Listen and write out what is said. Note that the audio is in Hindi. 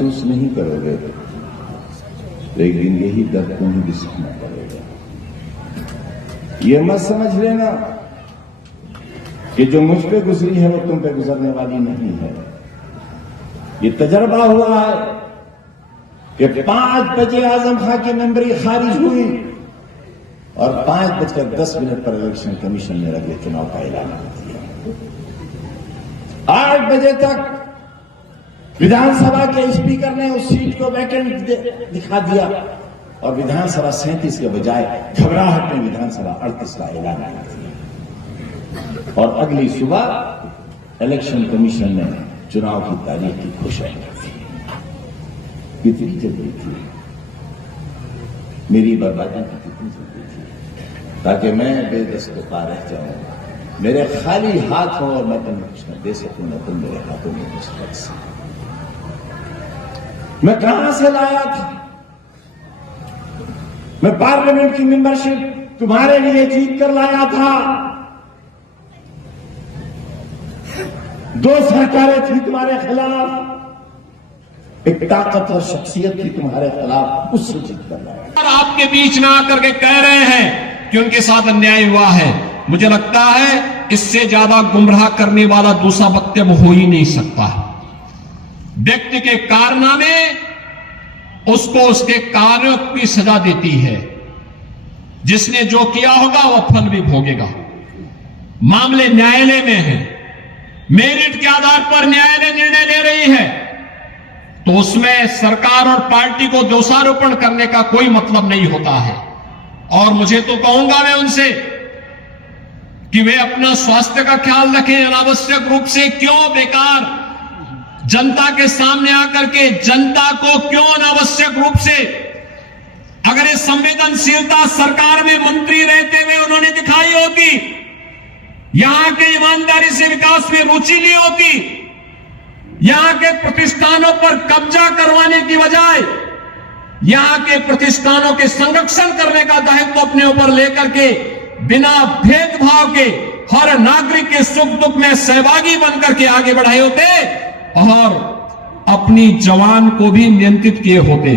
महसूस नहीं करोगे तो एक दिन यही दर्द तुम्हें भी सहना पड़ेगा। ये मत समझ लेना कि जो मुझ पे गुजरी है वो तुम पे गुजरने वाली नहीं है। ये तजर्बा हुआ है कि 5 बजे आजम खां की मेंबरी खारिज हुई और 5:10 पर इलेक्शन कमीशन ने अगले चुनाव का ऐलान कर दिया। 8 बजे तक विधानसभा के स्पीकर ने उस सीट को वैकेंट दिखा दिया और विधानसभा 37 के बजाय घबराहट में विधानसभा 38 का ऐलान कर दिया और अगली सुबह इलेक्शन कमीशन ने चुनाव की तारीख की घोषणा कर दी। कितनी जल्दी थी, मेरी बर्बादी की कितनी जल्दी थी, ताकि मैं बेदस्तका रह जाऊं, मेरे खाली हाथ हों और मैं तुम्हें कुछ न दे सकूं, न तुम मेरे हाथों में कुछ रख सको। मैं कहां से लाया था? मैं पार्लियामेंट की मेंबरशिप तुम्हारे लिए जीत कर लाया था। 2 सरकारें थी तुम्हारे खिलाफ, एक ताकत और शख्सियत थी तुम्हारे खिलाफ, उससे जीत कर लाया। और आपके बीच में आकर के कह रहे हैं कि उनके साथ अन्याय हुआ है। मुझे लगता है इससे ज्यादा गुमराह करने वाला दूसरा वक्तव्य हो ही नहीं सकता। व्यक्ति के कारनामे उसको उसके कार्यों की सजा देती है। जिसने जो किया होगा वह फल भी भोगेगा। मामले न्यायालय में है, मेरिट के आधार पर न्यायालय निर्णय ले रही है, तो उसमें सरकार और पार्टी को दोषारोपण करने का कोई मतलब नहीं होता है। और मुझे तो कहूंगा मैं उनसे कि वे अपना स्वास्थ्य का ख्याल रखें। अनावश्यक रूप से क्यों बेकार जनता के सामने आकर के जनता को क्यों अनावश्यक रूप से, अगर ये संवेदनशीलता सरकार में मंत्री रहते हुए उन्होंने दिखाई होती, यहां के ईमानदारी से विकास में रुचि ली होती, यहां के प्रतिष्ठानों पर कब्जा करवाने की बजाय यहां के प्रतिष्ठानों के संरक्षण करने का दायित्व अपने ऊपर लेकर के बिना भेदभाव के हर नागरिक के सुख दुख में सहभागी बनकर के आगे बढ़ाए होते और अपनी जवान को भी नियंत्रित किए होते।